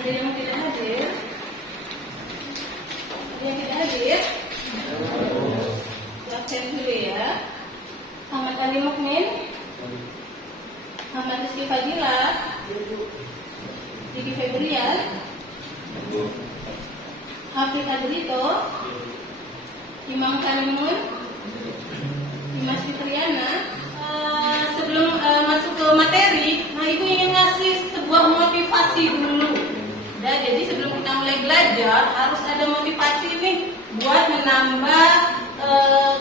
Ada yang tidak hadir? Ada yang tidak hadir? Absen dulu ya. Muhammad Ali Mukmin, Muhammad Rizky Fadila, Diki Febrian, Hafid Adrito, Imam Kalimun, Dimas Fitriana. Sebelum masuk ke materi, Ibu ingin ngasih sebuah motivasi dulu. Nah, jadi sebelum kita mulai belajar harus ada motivasi nih buat menambah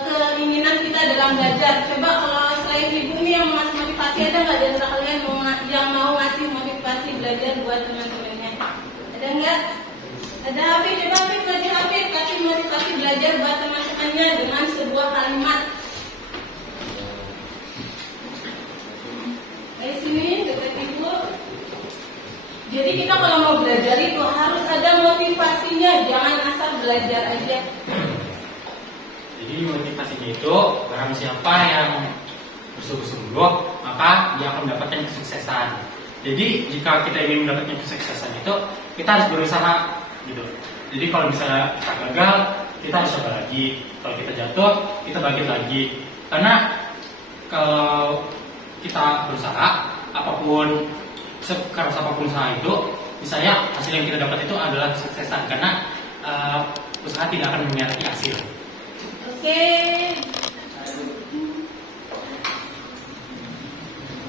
keinginan kita dalam belajar. Coba kalau selain Ibu nih yang ngasih motivasi, ada nggak di antara kalian yang mau ngasih motivasi belajar buat teman-temannya? Ada nggak? Ada Hafid, coba Hafid, lagi Hafid kasih motivasi belajar buat teman-temannya dengan sebuah kalimat. Dari sini dekat Ibu. Jadi kita kalau mau belajar itu harus ada motivasinya, jangan asal belajar aja. Jadi motivasinya itu barang siapa yang bersungguh-sungguh maka dia akan mendapatkan kesuksesan. Jadi jika kita ingin mendapatkan kesuksesan itu kita harus berusaha gitu. Jadi kalau misalnya kita gagal kita harus coba lagi. Kalau kita jatuh kita bangkit lagi. Karena kalau kita berusaha apapun sekeras apapun usaha itu, misalnya hasil yang kita dapat itu adalah kesuksesan karena usaha tidak akan mengkhianati hasil. Oke.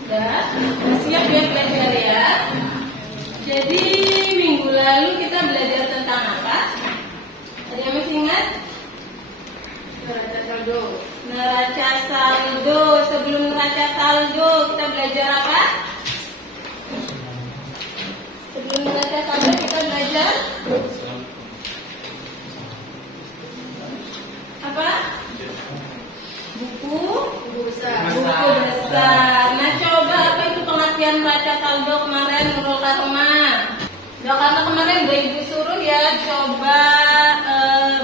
Udah siap ya belajar ya. Jadi minggu lalu kita belajar tentang apa? Ada yang masih ingat? Neraca saldo. Neraca saldo. Sebelum neraca saldo kita belajar apa? Sebelum neraca saldo kita belajar apa? Buku besar. Nah, coba apa itu pengertian neraca saldo kemarin menurut Roma? Ya, karena kemarin udah Ibu suruh ya, coba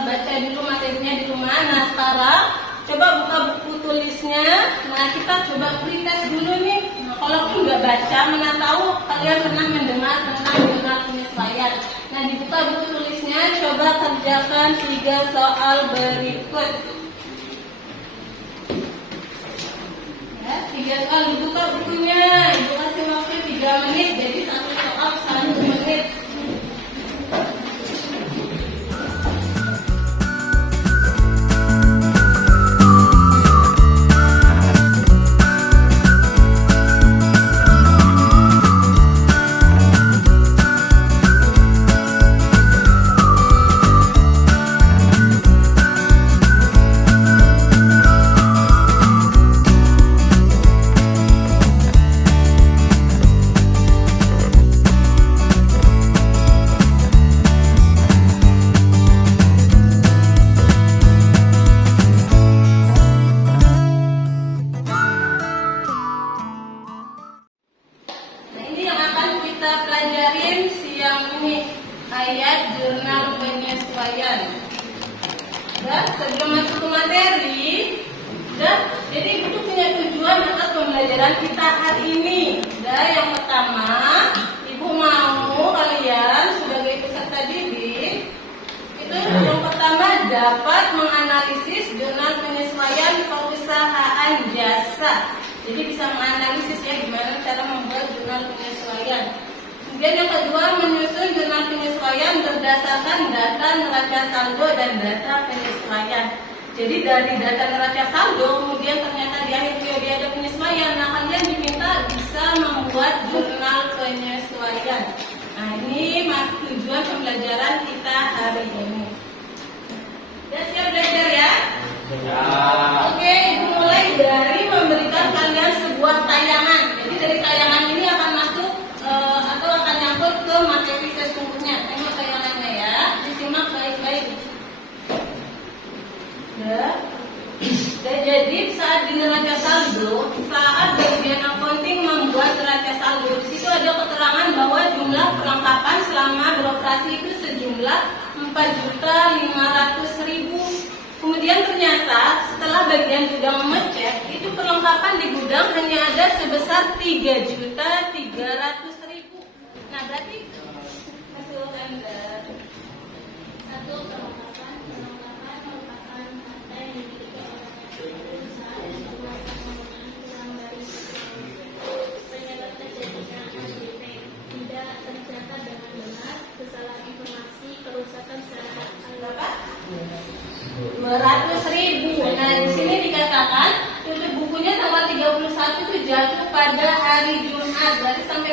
baca dulu materinya di rumah. Nah, sekarang coba buka buku tulisnya. Nah, kita coba pretest dulu nih. Nah, kalaupun nggak baca, mana tahu kalian pernah mendengar tentang jurnal penyesuaian. Nah, dibuka buku tulisnya, coba kerjakan 3 soal berikut. Ya, 3 soal dibuka bukunya. Ibu kasih waktu 3 menit, jadi 1 soal 1 menit. Sebelum masuk ke materi, jadi itu punya tujuan atas pembelajaran kita hari ini. Yang pertama, Ibu mau kalian sebagai peserta didik itu yang pertama dapat menganalisis jurnal penyesuaian perusahaan jasa. Jadi bisa menganalisis ya gimana cara membuat jurnal penyesuaian. Kemudian yang kedua, menyusun jurnal penyesuaian berdasarkan data neraca saldo dan data penyesuaian. Jadi dari data neraca saldo, kemudian ternyata di akhir periode ada penyesuaian. Nah, kalian diminta bisa membuat jurnal penyesuaian. Nah, ini tujuan pembelajaran kita hari ini. Sudah siap belajar ya? Ya. Oke, Ibu mulai dari memberikan kalian sebuah tayangan. Jadi dari tayangan ini akan masuk atau akan nyangkut ke materi sesungguhnya. Tengok tayangannya ya, disimak baik-baik. Jadi saat di neraca saldo, saat bagian accounting membuat neraca saldo, di situ ada keterangan bahwa jumlah perlengkapan selama beroperasi itu sejumlah 4.500.000. Kemudian ternyata setelah bagian gudang mengecek, itu perlengkapan di gudang hanya ada sebesar 3.300.000. Nah, berarti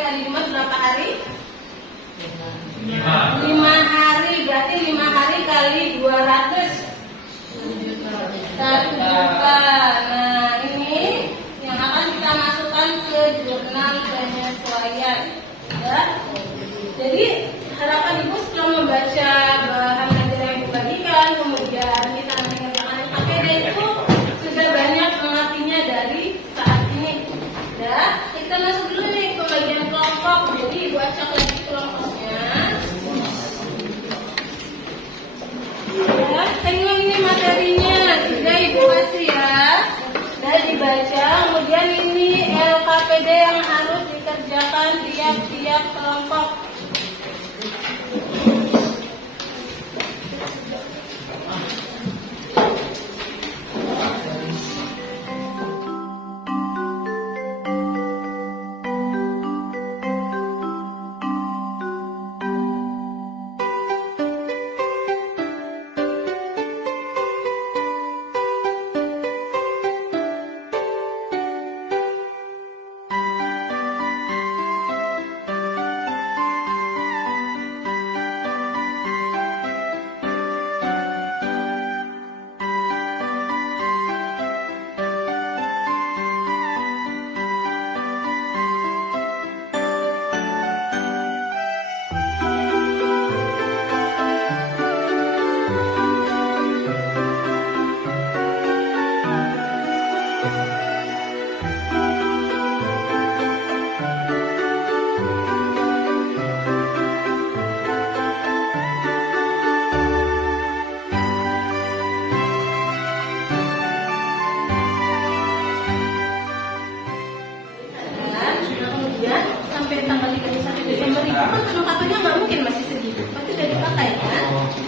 hari Jumat berapa hari? 5. 5 hari, berarti 5 hari kali 200 1 juta. Nah, ini yang akan kita masukkan ke jurnal penyesuaian. Ya. Jadi harapan Ibu setelah membaca bahan ajar yang dibagikan, kemudian kita mengerjakan KPD itu sudah banyak mengertinya dari saat ini. Ya, kita masuk dulu nih ke bagian kelompok. Jadi Ibu acak lagi kelompoknya. Ya, tengok ini materinya sudah Ibu kasih ya. Sudah dibaca. Kemudian ini LKPD yang harus dikerjakan tiap-tiap kelompok. Sampai tanggal 31 Desember itu kan perlengkapannya nggak mungkin masih segitu, pasti udah dipakai kan.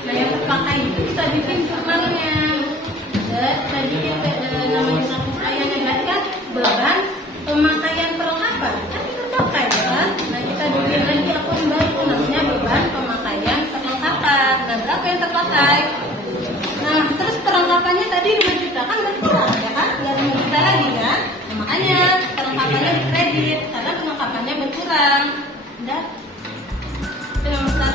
Nah yang terpakai itu kita bikin jurnalnya, kita bikin namanya satu ayatnya tadi kan beban pemakaian perlengkapan kan kita pakai kan. Nah kita bikin lagi akun baru namanya beban pemakaian perlengkapan. Nah berapa yang terpakai? Nah terus perlengkapannya tadi 5 juta kan berkurang ya kan, nggak 5 juta lagi kan. Nah, makanya perlengkapannya dikredit karena perlengkapannya berkurang. Udah, itu nomor 1.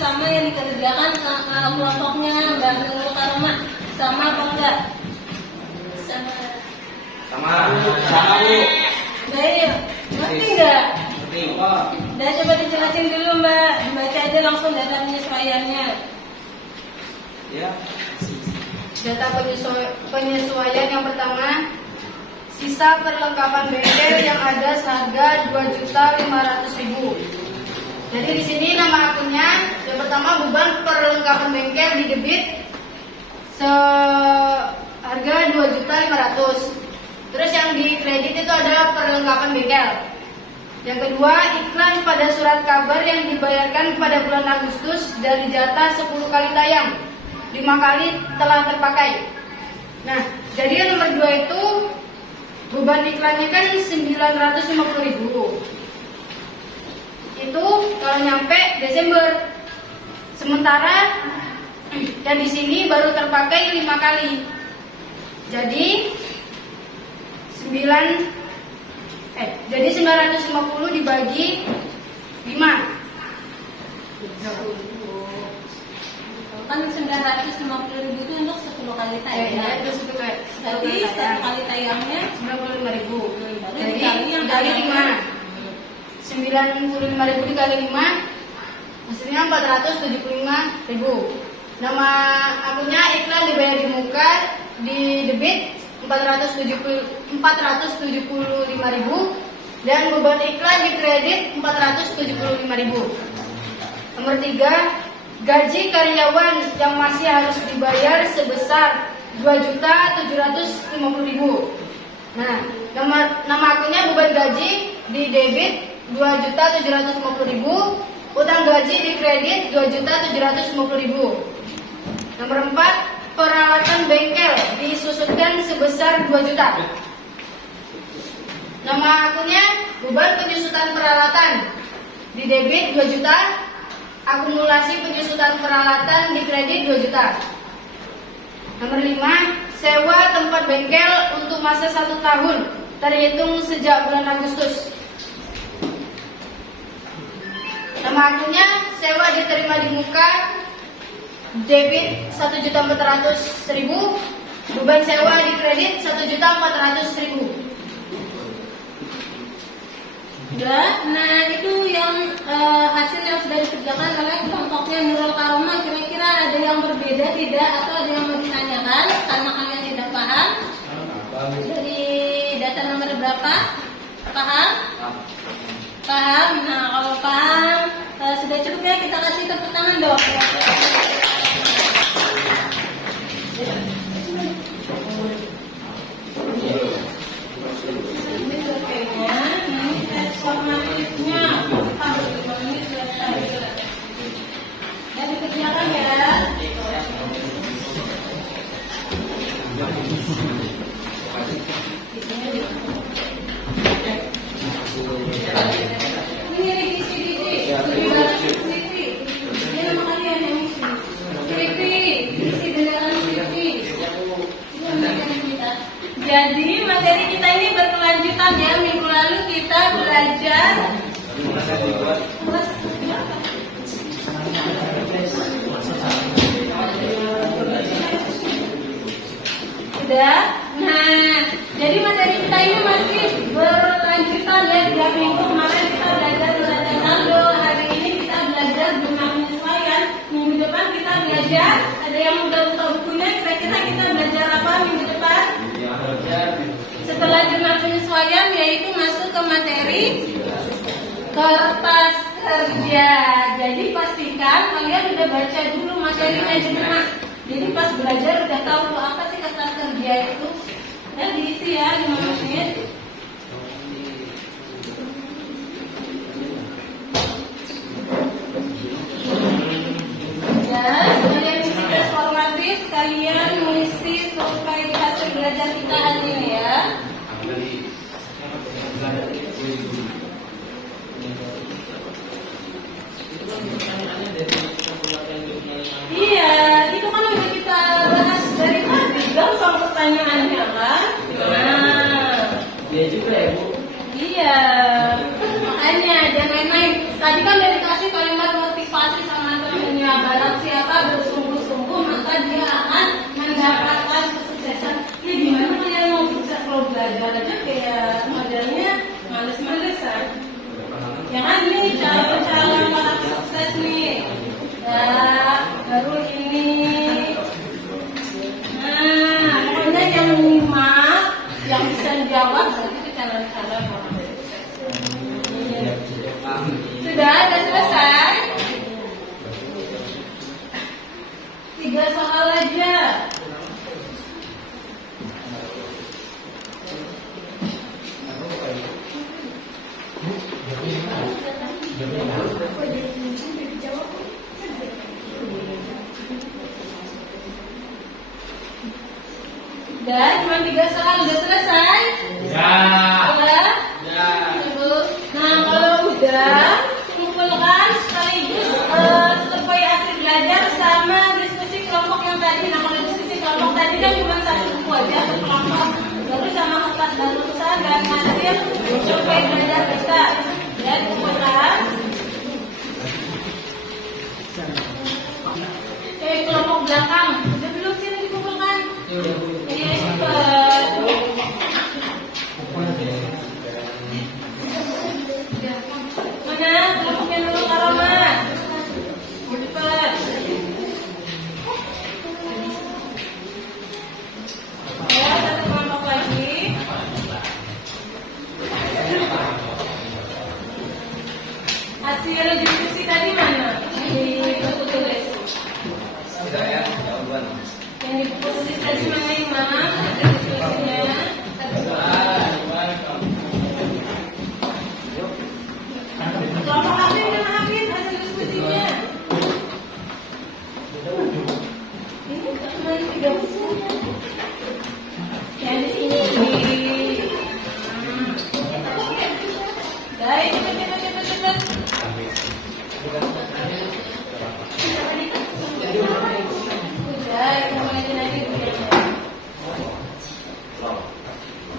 Sama yang dikerjakan kelompoknya Mbak Nurul Karoma sama apa enggak? Sama. Bu. Nah, iya. Ngerti enggak? Ngerti kok. Udah coba dijelasin dulu Mbak, dibaca aja langsung data penyesuaiannya. Ya. Data penyesuaian yang pertama, sisa perlengkapan bengkel yang ada seharga 2.500.000. Jadi di sini nama akunnya yang pertama beban perlengkapan bengkel di debit seharga 2.500.000. Terus yang di kredit itu ada perlengkapan bengkel. Yang kedua, iklan pada surat kabar yang dibayarkan pada bulan Agustus dari jatah 10 kali tayang, 5 kali telah terpakai. Nah, jadi yang nomor 2 itu beban iklannya kan 950.000. Itu kalau nyampe Desember. Sementara yang di sini baru terpakai 5 kali. Jadi 950 dibagi 5. Kan 950.000 itu untuk 10 kali tayang. Itu 10 kali. Berarti 1 kali tayangnya 95.000. Jadi dikali yang dikali tayangnya. 5. 95.000 dikali 5 hasilnya 475.000. Nama akunnya iklan dibayar di muka, di debit 475.000 dan beban iklan di kredit 475.000. Nomor 3, gaji karyawan yang masih harus dibayar sebesar 2.750.000. Nah, nama akunnya beban gaji di debit 2.750.000, utang gaji di kredit 2.750.000. Nomor 4, peralatan bengkel disusutkan sebesar 2 juta. Nama akunnya beban penyusutan peralatan di debit 2 juta, akumulasi penyusutan peralatan di kredit 2 juta. Nomor 5, sewa tempat bengkel untuk masa 1 tahun terhitung sejak bulan Agustus. Nama akunnya sewa diterima di muka, debit 1.400.000, beban sewa di kredit 1.400.000. Udah, nah itu yang hasil yang sudah dikerjakan oleh kelompoknya Nurul Karoma. Kira-kira ada yang berbeda tidak atau ada yang mau ditanyakan karena kalian tidak paham? Dari data nomor berapa? Paham? Paham? Nah kalau paham sudah cukup ya, kita kasih tepuk tangan dong. Formatifnya harus 5 menit selesai. Dan dikerjakan ya. Ini isi. Ini nama kalian yang isi. Isi beneran isi. Jadi materi kita ini berkelanjutan ya. Minggu lalu kita belajar udah. Nah, jadi materi kita ini masih berlanjutan ya. 3 minggu kemarin kita belajar belajar saldo. Hari ini kita belajar bunga penyesuaian. Minggu depan kita belajar, ada yang udah buka bukunya, kira-kira kita belajar apa minggu depan? Setelah jurnal penyesuaian yaitu masuk ke materi kertas kerja. Jadi pastikan kalian udah baca dulu materinya di rumah. Jadi pas belajar udah tahu tuh apa sih kertas kerja itu. Ya diisi ya 5 menit. Dan kalian isi tes formatif, kalian mengisi survei di hasil belajar kita hari ini ya. Iya, itu kan udah kita bahas dari tadi, gampang pertanyaannya kan? Nah, Iya juga ya Bu. iya, makanya jangan main-main. Tadi kan dari kasih kalimat motivasi sama temennya, barang siapa bersungguh-sungguh maka dia akan mendapatkan kesuksesan. Ya gimana kalian mau sukses kalau belajar aja kayak modelnya males-malesan? Ya kan ini cara para sukses nih. Ya, baru ini. Nah, pokoknya yang nyimak, yang bisa jawab berarti itu cara-cara orang sukses. Sudah selesai? 3 soal aja. Dan cuma 3 soal udah selesai. Ya. Udah? Ya. Ibu. Nah, kalau udah, kumpulkan sekaligus survei hasil belajar sama diskusi kelompok yang tadi. Nah, kalau diskusi kelompok tadi kan cuma 1 buku aja per kelompok. Baru sama kertas barusan dan hasil survei belajar kita. Dan kumpulkan. Kelompok belakang. Udah belum sini dikumpulkan? Iya, cepat. Mana kelompoknya dulu Karoma? Cepat. Ya, 1 kelompok lagi. Hasil diskusi tadi mana? Di buku tulis. Saya jawaban. Yang di buku tulis tadi mana Imam? Hasil diskusinya. Kelompok Hafid dan Hafid hasil diskusinya. Ini cuma 3 buku. Yang di sini baik, cepat. Udah, kita mulai lagi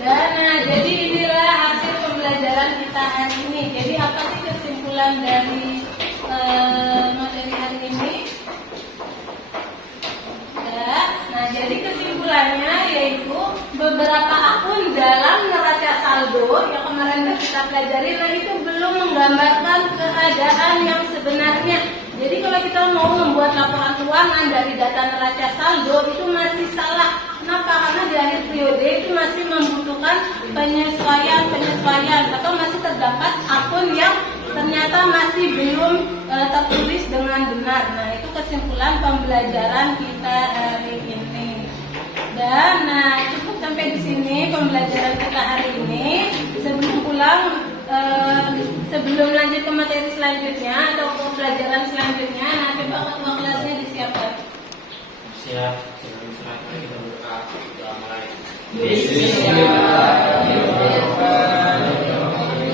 dan nah, jadi inilah hasil pembelajaran kita hari ini. Jadi apa sih kesimpulan dari materi hari ini? Ya, nah jadi kesimpulannya yaitu beberapa akun dalam neraca saldo yang kemarin udah kita pelajari, nah itu belum menggambarkan keadaan yang sebenarnya. Jadi kalau kita mau membuat laporan keuangan dari data neraca saldo itu masih salah. Kenapa? Karena di akhir periode itu masih membutuhkan penyesuaian atau masih terdapat akun yang ternyata masih belum tertulis dengan benar. Nah, itu kesimpulan pembelajaran kita hari ini. Dan nah, cukup sampai di sini pembelajaran kita hari ini. Sebelum pulang, sebelum lanjut ke materi selanjutnya atau ke pelajaran selanjutnya, nah coba ketua kelasnya disiapkan. Siap. Sebelum selanjutnya kita buka doa mulai. Bismillahirrahmanirrahim.